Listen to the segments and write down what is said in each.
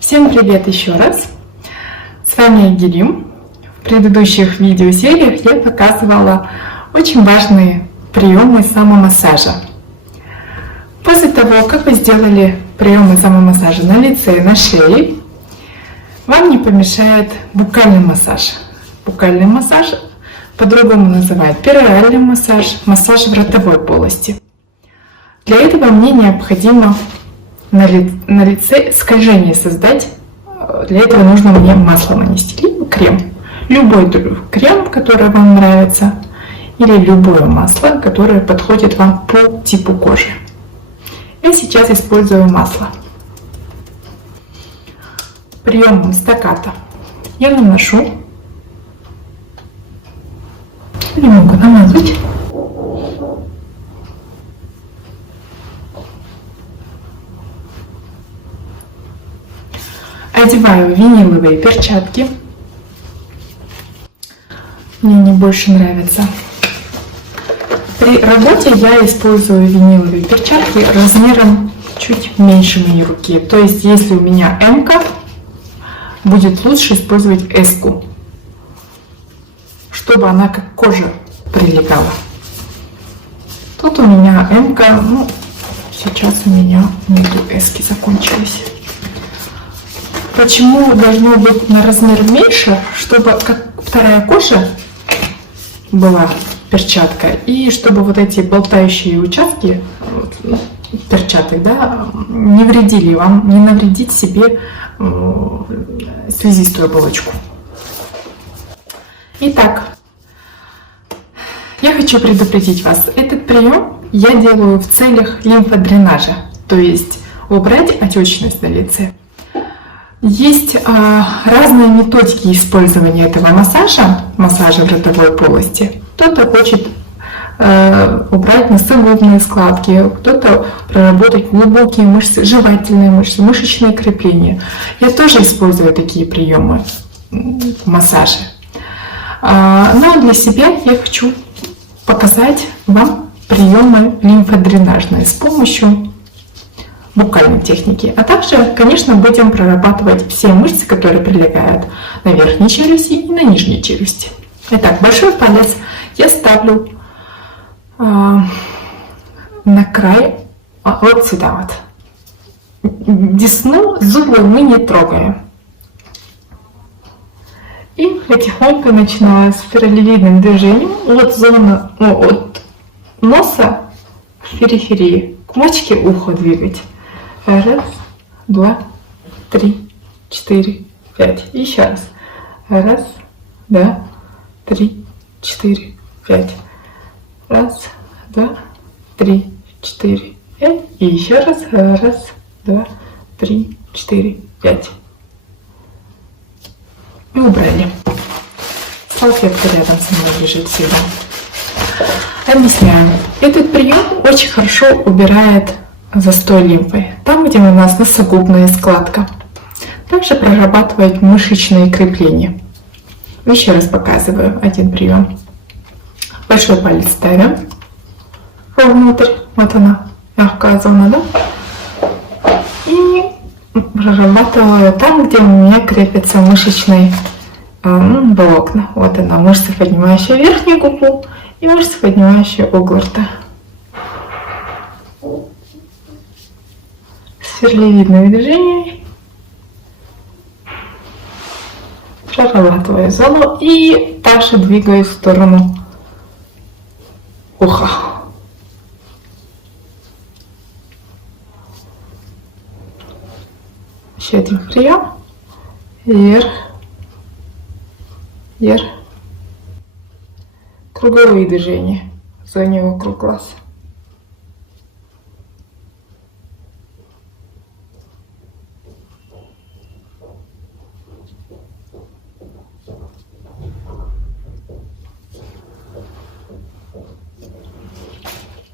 Всем привет еще раз! С вами Айгерим. В предыдущих видеосериях я показывала очень важные приемы самомассажа. После того, как вы сделали приемы самомассажа на лице и на шее, вам не помешает буккальный массаж. Буккальный массаж по-другому называют пероральный массаж, массаж в ротовой полости. Для этого мне необходимо на лице скольжение создать. Для этого нужно мне масло нанести, либо крем. Любой крем, который вам нравится, или любое масло, которое подходит вам по типу кожи. Я сейчас использую масло. Приемом стаккато я наношу, немного намазать. Одеваю виниловые перчатки. Мне они больше нравятся. При работе я использую виниловые перчатки размером чуть меньше моей руки. То есть, если у меня М-ка, будет лучше использовать S-ку, чтобы она как кожа прилегала. Тут у меня М-ка, сейчас у меня нету S-ки, закончились. Почему должно быть на размер меньше, чтобы как вторая кожа была перчатка, и чтобы вот эти болтающие участки перчаток, не вредили вам, не навредить себе слизистую оболочку. Итак, я хочу предупредить вас, этот прием я делаю в целях лимфодренажа, то есть убрать отечность на лице. Есть разные методики использования этого массажа в ротовой полости. Кто-то хочет убрать носогубные складки, кто-то проработать глубокие мышцы, жевательные мышцы, мышечные крепления. Я тоже использую такие приемы в массаже. Но для себя я хочу показать вам приемы лимфодренажные с помощью буккальной техники. А также, конечно, будем прорабатывать все мышцы, которые прилегают на верхней челюсти и на нижней челюсти. Итак, большой палец я ставлю на край, вот сюда вот. Десну, зубы мы не трогаем. И потихоньку начинаю с параллельным движением от зоны, от носа к периферии, к мочке уха двигать. Раз, два, три, четыре, пять. Еще раз. Раз, два, три, четыре, пять. Раз, два, три, четыре, пять. И еще раз. Раз, два, три, четыре, пять. И убрали. Салфетка рядом со мной лежит всегда. Объясняю. Этот прием очень хорошо убирает застой лимфы, там, где у нас носогубная складка. Также прорабатывает мышечные крепления. Еще раз показываю один прием. Большой палец ставим вовнутрь, вот она, мягкая зона, и прорабатываю там, где у меня крепятся мышечные волокна. Вот она, мышца, поднимающая верхнюю губу, и мышца, поднимающая угол рта. Сверлевидными движениями прорабатываю зону и также двигаюсь в сторону уха. Еще один прием. Вверх, вверх. Круговые движения в зоне вокруг глаз.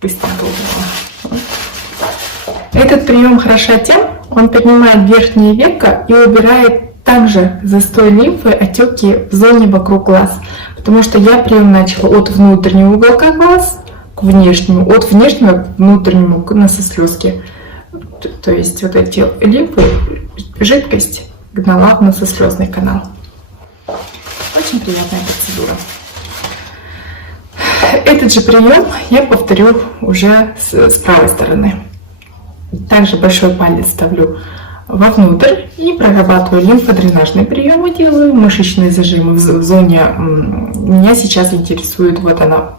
Быстренько убрала. Этот прием хороша тем, он поднимает верхнее веко и убирает также застой лимфы, отеки в зоне вокруг глаз. Потому что я прием начала от внутреннего уголка глаз к внешнему, от внешнего к внутреннему, к носослезке. То есть вот эти лимфы жидкость гнала в носослезный канал. Очень приятная процедура. Этот же прием я повторю уже с правой стороны. Также большой палец ставлю вовнутрь и прорабатываю лимфодренажные приемы, делаю мышечные зажимы в зоне. Меня сейчас интересует вот она,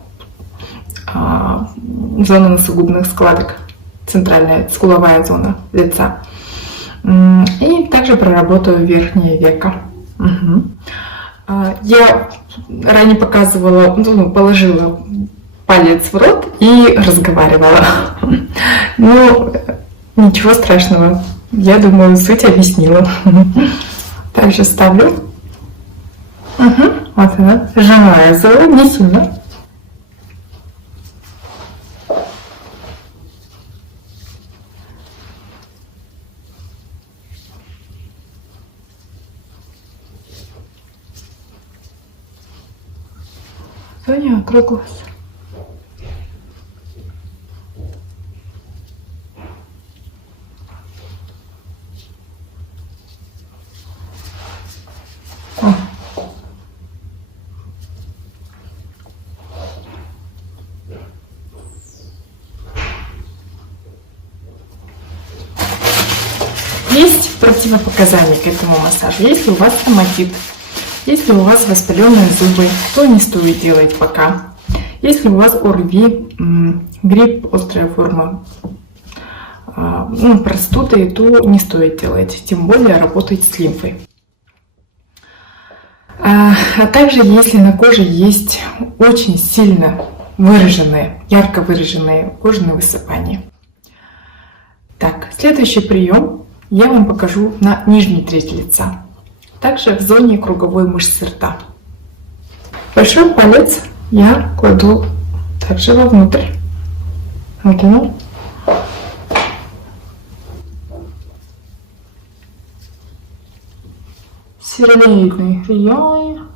зона носогубных складок, центральная скуловая зона лица. И также проработаю верхнее веко. Я ранее показывала, положила палец в рот и разговаривала. Ну, ничего страшного. Я думаю, суть объяснила. Также ставлю. Вот она, сжимаю зону, не сильно. Зоне вокруг глаз. Есть противопоказания к этому массажу. Если у вас стоматит, если у вас воспаленные зубы, то не стоит делать пока. Если у вас ОРВИ, грипп, острая форма простуды, то не стоит делать, тем более работать с лимфой. А также, если на коже есть очень сильно выраженные, ярко выраженные кожные высыпания. Так, следующий прием я вам покажу на нижней трети лица, также в зоне круговой мышцы рта. Большой палец я кладу также вовнутрь. Вот оно. Середный район.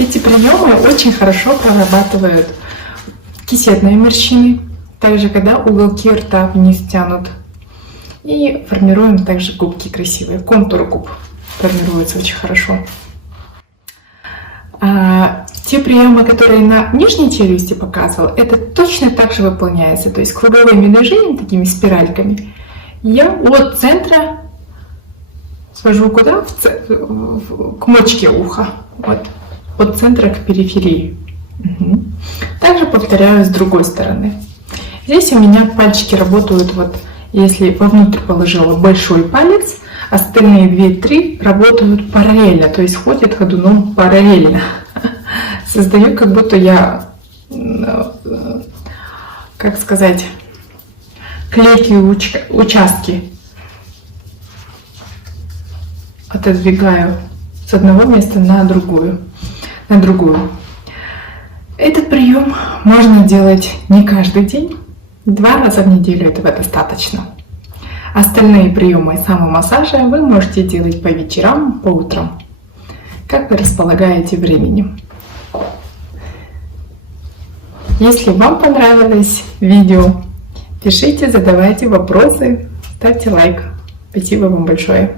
Эти приемы очень хорошо прорабатывают кисетные морщины, также когда уголки рта вниз тянут. И формируем также губки красивые, контур губ формируется очень хорошо. Те приемы, которые на нижней челюсти показывал, это точно так же выполняется, то есть круговыми движениями, такими спиральками. Я от центра свожу куда? К мочке уха. Вот. От центра к периферии. Также повторяю с другой стороны. Здесь у меня пальчики работают, вот если вовнутрь положила большой палец, остальные 2-3 работают параллельно, то есть ходят ходуном параллельно. Создаю, как будто я, как сказать, клейкие участки отодвигаю с одного места на другую. Этот прием можно делать не каждый день, 2 раза в неделю этого достаточно. Остальные приемы самомассажа вы можете делать по вечерам, по утрам, как вы располагаете временем. Если вам понравилось видео, пишите, задавайте вопросы, ставьте лайк. Спасибо вам большое.